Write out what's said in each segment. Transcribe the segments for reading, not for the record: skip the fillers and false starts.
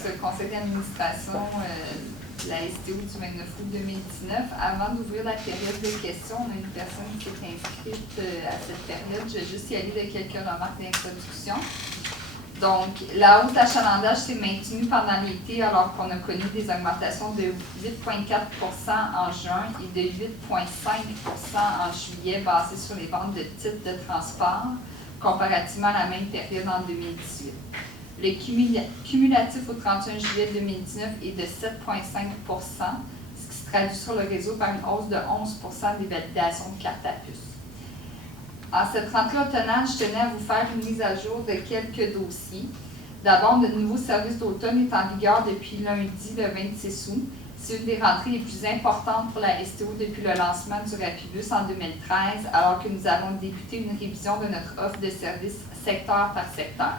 ce conseil d'administration de la STO du 29 août 2019. Avant d'ouvrir la période de questions, on a une personne qui est inscrite à cette période. Je vais juste y aller de quelques remarques d'introduction. Donc, la hausse d'achalandage s'est maintenue pendant l'été alors qu'on a connu des augmentations de 8,4 en juin et de 8,5 en juillet basées sur les ventes de titres de transport comparativement à la même période en 2018. Le cumulatif au 31 juillet 2019 est de 7,5 ce qui se traduit sur le réseau par une hausse de 11 des validations de cartes à puce. En cette rentrée automnale, je tenais à vous faire une mise à jour de quelques dossiers. D'abord, le nouveau service d'automne est en vigueur depuis lundi, le 26 août. C'est une des rentrées les plus importantes pour la STO depuis le lancement du Rapibus en 2013, alors que nous allons débuter une révision de notre offre de services secteur par secteur.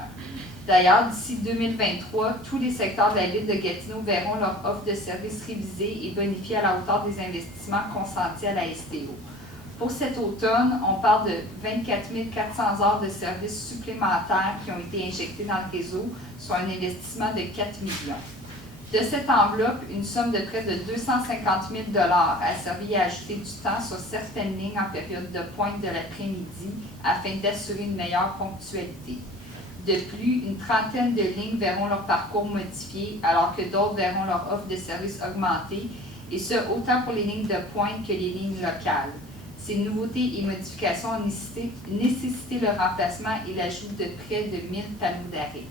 D'ailleurs, d'ici 2023, tous les secteurs de la ville de Gatineau verront leur offre de services révisée et bonifiée à la hauteur des investissements consentis à la STO. Pour cet automne, on parle de 24 400 heures de services supplémentaires qui ont été injectés dans le réseau, soit un investissement de 4 millions. De cette enveloppe, une somme de près de 250 000 $ a servi à ajouter du temps sur certaines lignes en période de pointe de l'après-midi afin d'assurer une meilleure ponctualité. De plus, une trentaine de lignes verront leur parcours modifié, alors que d'autres verront leur offre de services augmentée, et ce, autant pour les lignes de pointe que les lignes locales. Ces nouveautés et modifications ont nécessité le remplacement et l'ajout de près de 1000 panneaux d'arrêt.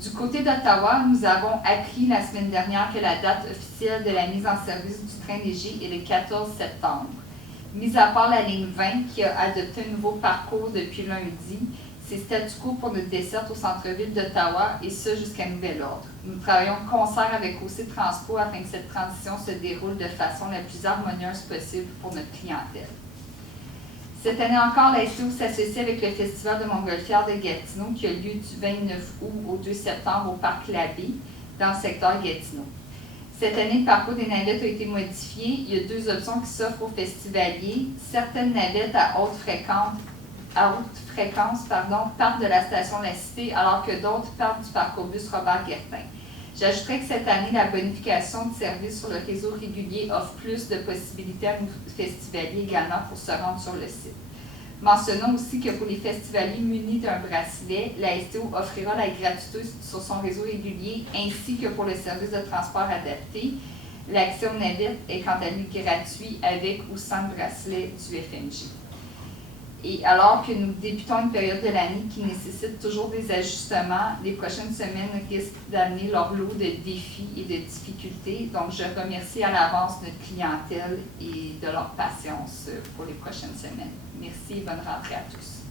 Du côté d'Ottawa, nous avons appris la semaine dernière que la date officielle de la mise en service du train léger est le 14 septembre. Mis à part la ligne 20 qui a adopté un nouveau parcours depuis lundi, c'est statu quo pour notre desserte au centre-ville d'Ottawa et ce jusqu'à nouvel ordre. Nous travaillons de concert avec OC Transpo afin que cette transition se déroule de façon la plus harmonieuse possible pour notre clientèle. Cette année encore, la STO s'associe avec le Festival de Montgolfière de Gatineau qui a lieu du 29 août au 2 septembre au Parc Labbé, dans le secteur Gatineau. Cette année, le parcours des navettes a été modifié. Il y a deux options qui s'offrent aux festivaliers. Certaines navettes à haute fréquence partent de la station La Cité, alors que d'autres partent du parcours bus Robert Guertin. J'ajouterais que cette année, la bonification de services sur le réseau régulier offre plus de possibilités à nos festivaliers également pour se rendre sur le site. Mentionnons aussi que pour les festivaliers munis d'un bracelet, la STO offrira la gratuité sur son réseau régulier ainsi que pour le service de transport adapté. L'accès aux navettes est quant à lui gratuit avec ou sans bracelet du FMJ. Et alors que nous débutons une période de l'année qui nécessite toujours des ajustements, les prochaines semaines risquent d'amener leur lot de défis et de difficultés. Donc, je remercie à l'avance notre clientèle et de leur patience pour les prochaines semaines. Merci et bonne rentrée à tous.